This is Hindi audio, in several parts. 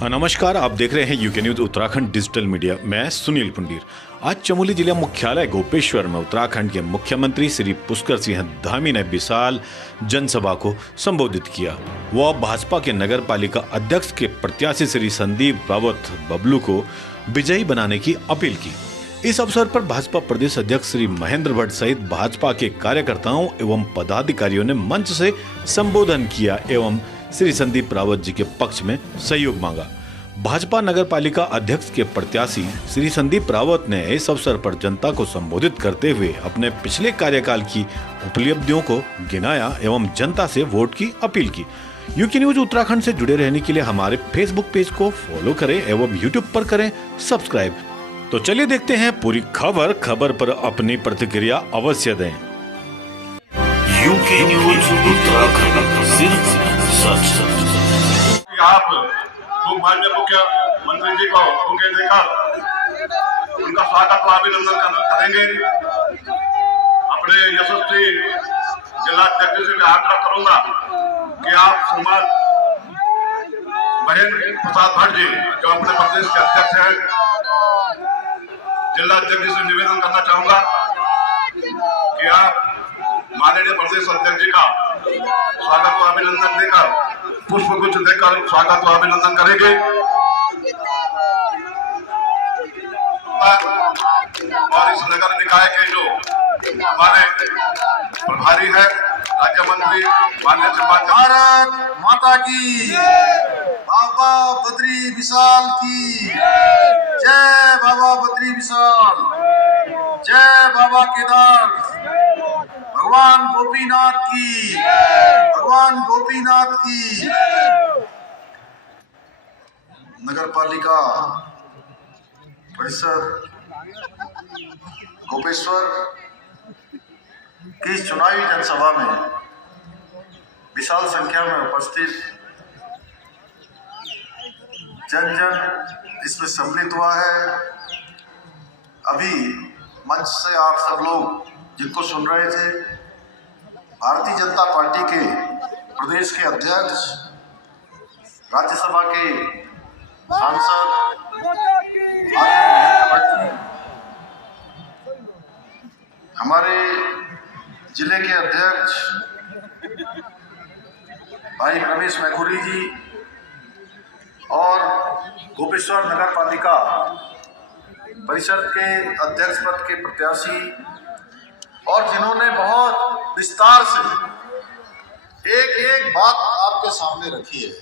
नमस्कार, आप देख रहे हैं UK news Uttarakhand digital media. मैं सुनील पुंडीर। आज चमोली जिला मुख्यालय गोपेश्वर में उत्तराखंड के मुख्यमंत्री श्री पुष्कर सिंह धामी ने विशाल जनसभा को संबोधित किया। वह भाजपा के नगर पालिका अध्यक्ष के प्रत्याशी श्री संदीप रावत बबलू को विजयी बनाने की अपील की। इस अवसर पर भाजपा प्रदेश अध्यक्ष श्री महेंद्र भट्ट सहित भाजपा के कार्यकर्ताओं एवं पदाधिकारियों ने मंच से संबोधन किया एवं श्री संदीप रावत जी के पक्ष में सहयोग मांगा। भाजपा नगर पालिका अध्यक्ष के प्रत्याशी श्री संदीप रावत ने इस अवसर पर जनता को संबोधित करते हुए अपने पिछले कार्यकाल की उपलब्धियों को गिनाया एवं जनता से वोट की अपील की। यूके न्यूज उत्तराखंड से जुड़े रहने के लिए हमारे फेसबुक पेज को फॉलो करें एवं यूट्यूब पर करें सब्सक्राइब। तो चलिए देखते हैं पूरी खबर पर अपनी प्रतिक्रिया अवश्य दें। यूके न्यूज उत्तराखंड, सिर्फ सच। आप लोग माननीय मुख्यमंत्री जी को उनके देखकर उनका स्वागत व अभिनंदन करेंगे। अपने यशस्वी जिलाध्यक्ष से मैं आग्रह करूंगा कि आप श्रीमान महेंद्र प्रसाद भट्ट जी जो अपने प्रदेश के अध्यक्ष हैं, जिलाध्यक्ष से निवेदन करना चाहूंगा कि आप माननीय प्रदेश अध्यक्ष जी का स्वागत व अभिनंदन देकर पुष्प गुच्छ देकर स्वागत व अभिनंदन करेंगे। और इस नगर निकाय के जो हमारे प्रभारी है राज्य मंत्री माननीय भारत माता की, बाबा बद्री विशाल की जय, बाबा बद्री विशाल, जय बाबा केदार, भगवान गोपीनाथ की, भगवान गोपीनाथ की। नगर पालिका परिषद गोपेश्वर की चुनावी जनसभा में विशाल संख्या में उपस्थित जन इसमें सम्मिलित हुआ है। अभी मंच से आप सब लोग जिनको सुन रहे थे, भारतीय जनता पार्टी के प्रदेश के अध्यक्ष, राज्यसभा के सांसद हमारे जिले के अध्यक्ष भाई रमेश मैखुरी जी और गोपेश्वर नगर पालिका परिषद के अध्यक्ष पद के प्रत्याशी, और जिन्होंने बहुत विस्तार से एक एक बात आपके सामने रखी है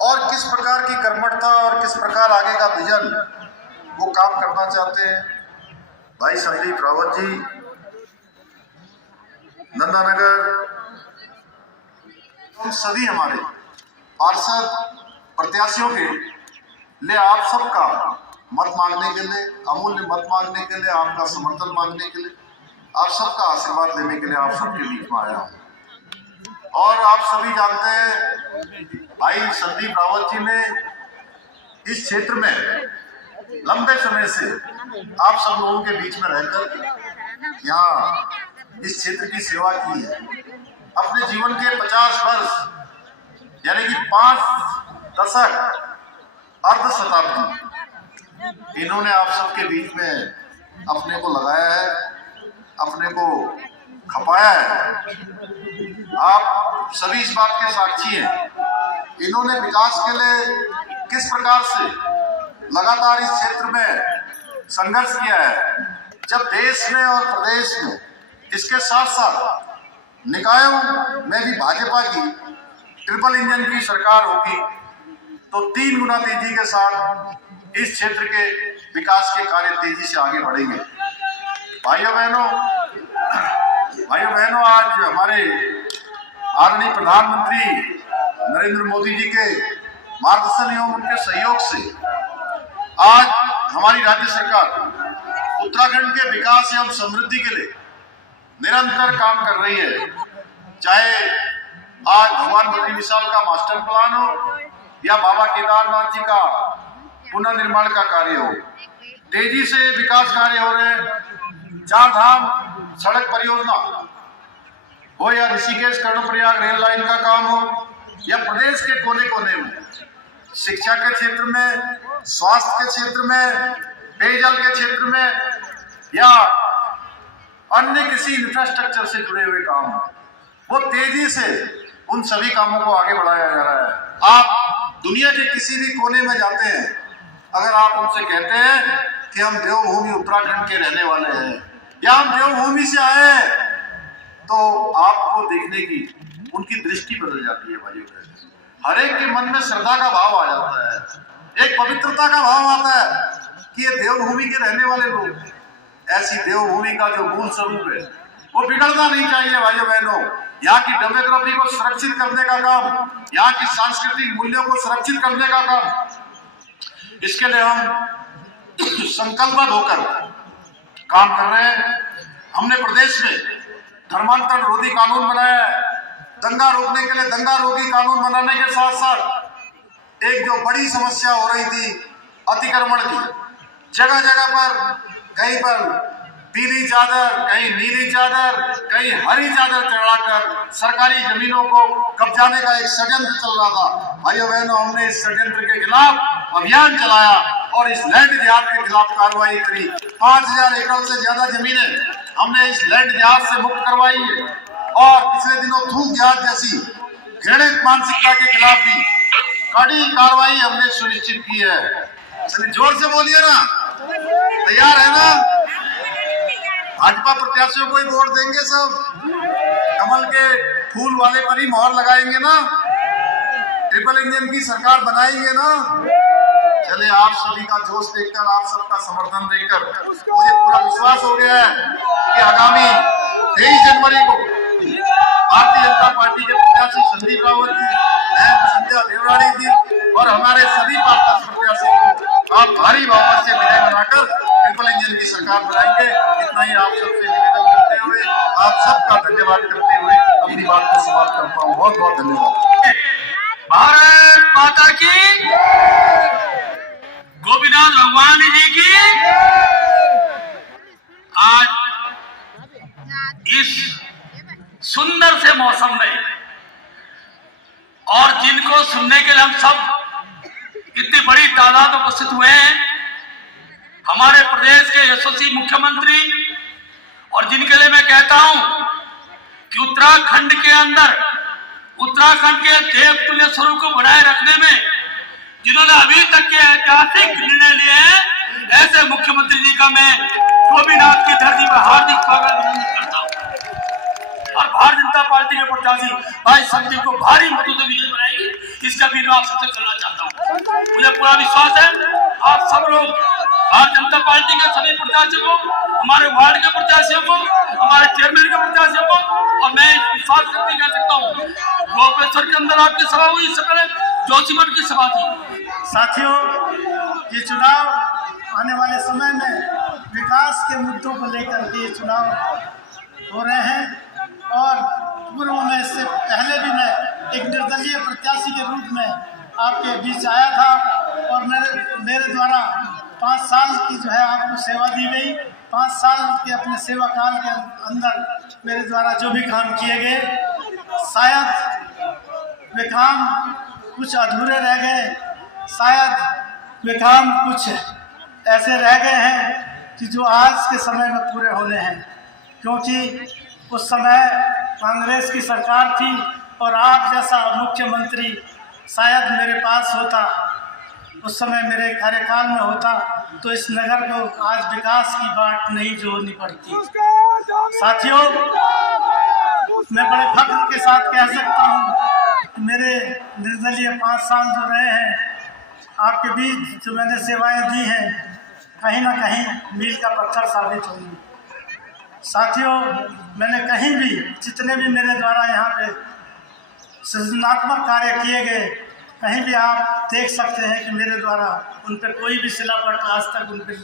और किस प्रकार की कर्मठता और किस प्रकार आगे का विजन वो काम करना चाहते हैं। भाई संदीप रावत जी नंदानगर, हम सभी हमारे पार्षद प्रत्याशियों के लिए आप सबका मत मांगने के लिए, अमूल्य मत मांगने के लिए, आपका समर्थन मांगने के लिए, आप सबका आशीर्वाद लेने के लिए आप सबके बीच में आया हूं। और आप सभी जानते हैं भाई संदीप रावत जी ने इस क्षेत्र में लंबे समय से आप सब लोगों के बीच में रहकर यहाँ इस क्षेत्र की सेवा की है। अपने जीवन के 50 वर्ष यानी कि 5 दशक, अर्ध शताब्दी इन्होंने आप सबके बीच में अपने को लगाया है, अपने को खपाया है। आप सभी इस बात के साक्षी हैं। इन्होंने विकास के लिए किस प्रकार से लगातार इस क्षेत्र में संघर्ष किया है। जब देश में और प्रदेश में, इसके साथ साथ निकायों में भी भाजपा की ट्रिपल इंजन की सरकार होगी तो 3 गुना तेजी के साथ इस क्षेत्र के विकास के कार्य तेजी से आगे बढ़ेंगे। भाइयों बहनों, आज हमारे आदरणीय प्रधानमंत्री नरेंद्र मोदी जी के मार्गदर्शन एवं उनके सहयोग से आज हमारी राज्य सरकार उत्तराखंड के विकास एवं समृद्धि के लिए निरंतर काम कर रही है। चाहे आज भगवान बद्री विशाल का मास्टर प्लान हो या बाबा केदारनाथ जी का पुनर्निर्माण का कार्य हो, तेजी से विकास कार्य हो रहे हैं। 4 धाम सड़क परियोजना हो या ऋषिकेश कर्णप्रयाग रेल लाइन का काम हो या प्रदेश के कोने कोने में शिक्षा के क्षेत्र में, स्वास्थ्य के क्षेत्र में, पेयजल के क्षेत्र में या अन्य किसी इंफ्रास्ट्रक्चर से जुड़े हुए काम, वो तेजी से उन सभी कामों को आगे बढ़ाया जा रहा है। आप दुनिया के किसी भी कोने में जाते हैं, अगर आप उनसे कहते हैं कि हम देवभूमि उत्तराखंड के रहने वाले हैं या हम देवभूमि से आए हैं, तो आपको देखने की उनकी दृष्टि बदल जाती है भाइयों बहनों। हर एक के मन में श्रद्धा का भाव आ जाता है, एक पवित्रता का भाव आता है कि ये देवभूमि के रहने वाले लोग, ऐसी देवभूमि का जो मूल स्वरूप है वो बिगड़ना नहीं चाहिए भाइयों बहनों। यहाँ की डेमोग्राफी को सुरक्षित करने का काम, यहाँ की सांस्कृतिक मूल्यों को सुरक्षित करने का काम, इसके लिए हम संकल्पबद्ध होकर काम कर रहे हैं। हमने प्रदेश में धर्मांतरण रोधी कानून बनाया है। दंगा रोकने के लिए दंगा रोधी कानून बनाने के साथ साथ एक जो बड़ी समस्या हो रही थी अतिक्रमण की, जगह जगह पर कहीं पर पीली चादर, कहीं नीली चादर, कहीं हरी चादर चढ़ाकर सरकारी जमीनों को कब्जाने का एक षड्यंत्र चल रहा था। भाइयों बहनों, हमने इस षड्यंत्र के खिलाफ अभियान चलाया और इस लैंड जिहाद के खिलाफ कार्रवाई करी। 5000 एकड़ से ज्यादा जमीनें हमने इस लैंड जिहाद से मुक्त करवाई है और पिछले दिनों थूक जिहाद जैसी घृणित मानसिकता के खिलाफ भी कड़ी कार्रवाई हमने सुनिश्चित की है। चलिए जोर से बोलिए ना, तैयार है ना? भाजपा प्रत्याशियों को ही वोट देंगे, सब कमल के फूल वाले पर ही मोहर लगाएंगे ना, ट्रिपल इंजन की सरकार बनाएंगे ना। चले, आप सभी का जोश देखकर, आप सबका समर्थन देखकर मुझे पूरा विश्वास हो गया है कि आगामी 23 जनवरी को भारतीय जनता पार्टी के प्रत्याशी संदीप रावत जी, बहन संध्या देवरानी जी और हमारे सभी पार्टी प्रत्याशियों को आप भारी बहुमत से विजय बनाकर ट्रिपल इंजन की सरकार बनाएंगे। इतना ही आप सबसे निवेदन करते हुए, आप सबका धन्यवाद करते हुए अपनी बात को समाप्त करता हूँ। बहुत बहुत धन्यवाद। भारत माता की, गोपीनाथ भगवान जी की। आज इस सुंदर से मौसम में और जिनको सुनने के लिए हम सब इतनी बड़ी तादाद में उपस्थित हुए हैं, हमारे प्रदेश के यशस्वी मुख्यमंत्री, और जिनके लिए मैं कहता हूं कि उत्तराखंड के अंदर उत्तराखंड के देवतुल्य स्वरूप को बनाए रखने में जिन्होंने अभी तक के ऐतिहासिक निर्णय लिए हैं, ऐसे मुख्यमंत्री जी का मैं गोपीनाथ की धरती पर हार्दिक स्वागत करता हूं और भारतीय जनता पार्टी के प्रत्याशी भाई संदीप को भारी मतों से विजय बनाएगी, इसका भी मैं आप सबसे करना चाहता हूं। मुझे पूरा विश्वास है आप सब लोग भारतीय जनता पार्टी के सभी प्रत्याशियों को, हमारे वार्ड के प्रत्याशियों को, हमारे चेयरमैन के प्रत्याशियों को, और मैं विश्वास करके कह सकता हूँ गोपेश्वर के अंदर आपकी सभा हुई, इससे पहले जोशीमठ की सभा थी। साथियों, ये चुनाव आने वाले समय में विकास के मुद्दों को लेकर के चुनाव हो रहे हैं और पूर्व में, इससे पहले भी मैं एक निर्दलीय प्रत्याशी के रूप में आपके बीच आया था और मेरे द्वारा 5 साल की जो है आपको सेवा दी गई। 5 साल के अपने सेवा काल के अंदर मेरे द्वारा जो भी काम किए गए, शायद वे काम कुछ अधूरे रह गए, शायद वे काम कुछ ऐसे रह गए हैं कि जो आज के समय में पूरे होने हैं, क्योंकि उस समय कांग्रेस की सरकार थी और आप जैसा मुख्यमंत्री शायद मेरे पास होता, उस समय मेरे कार्यकाल में होता, तो इस नगर को आज विकास की बात नहीं जोड़नी पड़ती। साथियों, मैं बड़े फख्र के साथ कह सकता हूँ मेरे निर्दलीय 5 साल जो रहे हैं आपके बीच, जो मैंने सेवाएं दी हैं, कहीं ना कहीं मील का पत्थर साबित होंगी। साथियों, मैंने कहीं भी, जितने भी मेरे द्वारा यहाँ पे सृजनात्मक कार्य किए गए, कहीं भी आप देख सकते हैं कि मेरे द्वारा उन पर कोई भी शिलापट आज तक उन पर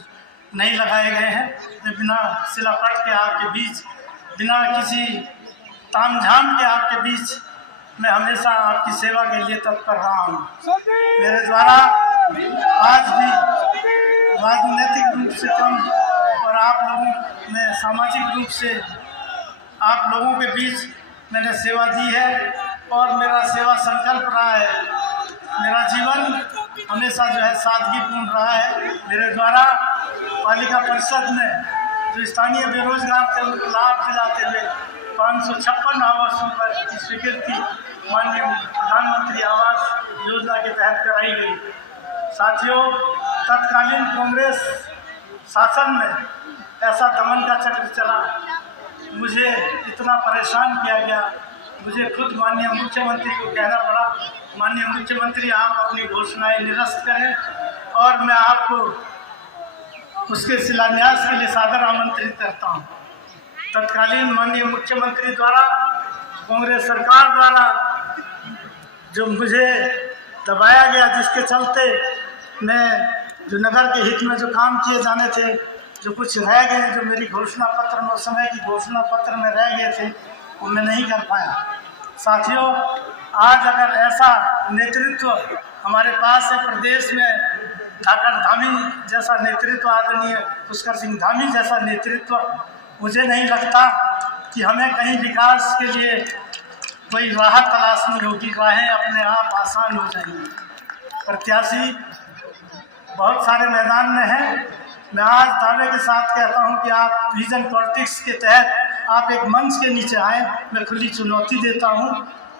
नहीं लगाए गए हैं। मैं बिना शिलापट के आपके बीच, बिना किसी तामझाम के आपके बीच मैं हमेशा आपकी सेवा के लिए तत्पर रहा हूँ। मेरे द्वारा आज भी राजनीतिक रूप से कम और आप लोगों में सामाजिक रूप से आप लोगों के बीच मैंने सेवा दी है और मेरा सेवा संकल्प रहा है। मेरा जीवन हमेशा जो है सादगीपूर्ण रहा है। मेरे द्वारा पालिका परिषद में जो स्थानीय बेरोजगार थे उनको लाभ दिलाते हुए 556 आवासों पर की स्वीकृति माननीय प्रधानमंत्री आवास योजना के तहत कराई गई। साथियों, तत्कालीन कांग्रेस शासन में ऐसा दमन का चक्र चला, मुझे इतना परेशान किया गया, मुझे खुद माननीय मुख्यमंत्री को कहना पड़ा, माननीय मुख्यमंत्री आप अपनी घोषणाएं निरस्त करें और मैं आपको उसके शिलान्यास के लिए सादर आमंत्रित करता हूं। तत्कालीन माननीय मुख्यमंत्री द्वारा, कांग्रेस सरकार द्वारा जो मुझे दबाया गया, जिसके चलते मैं जो नगर के हित में जो काम किए जाने थे, जो कुछ रह गए, जो मेरी घोषणा पत्र में उस समय की घोषणा पत्र में रह गए थे, वो मैं नहीं कर पाया। साथियों, आज अगर ऐसा नेतृत्व हमारे पास है प्रदेश में, ठाकर धामी जैसा नेतृत्व, आदरणीय पुष्कर सिंह धामी जैसा नेतृत्व, मुझे नहीं लगता कि हमें कहीं विकास के लिए कोई राह तलाशनी होगी। राहें अपने आप आसान हो जाएंगी। प्रत्याशी बहुत सारे मैदान में हैं। मैं आज दावे के साथ कहता हूं कि आप विजन पॉलिटिक्स के तहत आप एक मंच के नीचे आए। मैं खुली चुनौती देता हूं,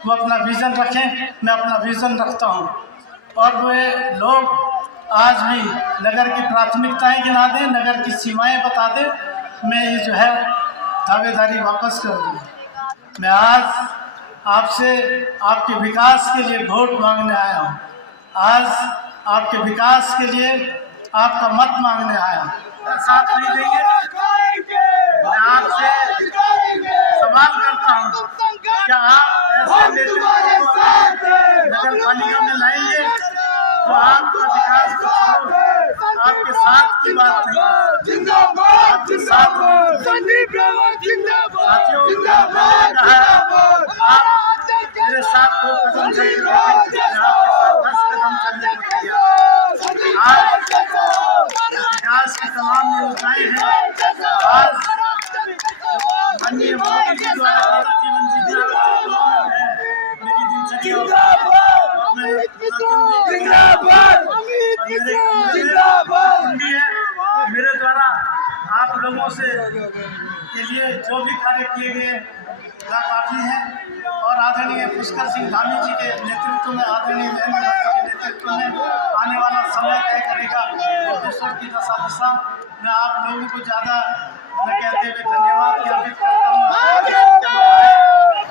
वो अपना विज़न रखें, मैं अपना विज़न रखता हूं, और वे लोग आज भी नगर की प्राथमिकताएं गिना दें, नगर की सीमाएं बता दें, मैं ये जो है दावेदारी वापस कर दूँ। मैं आज आपसे आपके विकास के लिए वोट मांगने आया हूँ। आज आपके विकास के लिए आपका मत मांगने आया हूँ। साथ नहीं देंगे, मैं आपसे सवाल करता हूँ, क्या आप ऐसे नेतृत्व नगर पालिका में लाएंगे तो आपका विकास को छोड़ो, आपके साथ की बात नहीं, आपके साथ मेरे साथ 2 कदम चलने को, आपके साथ 10 कदम चलने को तैयार। आज विकास की तमाम योजनाएं हैं। आज माननीय मोदी जी द्वारा जीवन जीना है, मेरी दिनचर्या मेरे द्वारा आप लोगों से के लिए जो भी कार्य किए गए काफ़ी हैं, और आदरणीय पुष्कर सिंह धामी जी के नेतृत्व में, आदरणीय महेंद्र के नेतृत्व में आने वाला समय तय करेगा ईश्वर की दशा। मैं आप लोगों को ज़्यादा मैं कहते हुए धन्यवाद ज्ञापित करता हूँ,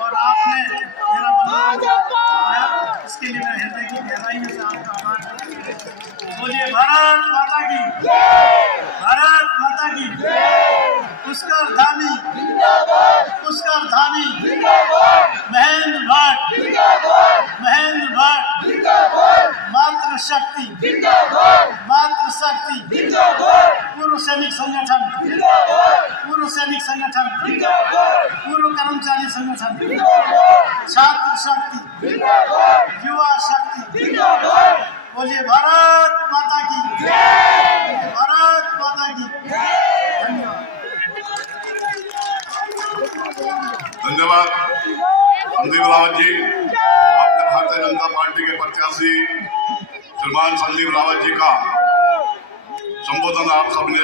और आपने मेरा बनाया, इसके लिए मैं हृदय की गहराई से आपका आभार करता हूँ। बोलिए भारत माता की, भारत माता की। पुष्कर धामी, पुष्कर धामी, महेंद्र भट्ट, महेंद्र भट्ट, मातृ शक्ति, मातृ शक्ति, पूर्व सैनिक संगठन, पूर्व सैनिक संगठन, पूर्व कर्मचारी संगठन, छात्र शक्ति, युवा शक्ति। बोलिए भारत माता की, भारत माता की। धन्यवाद। धन्यवाद संदीप रावत जी। आपने भारतीय जनता पार्टी के प्रत्याशी श्रीमान संदीप रावत जी का संबोधन आप सबने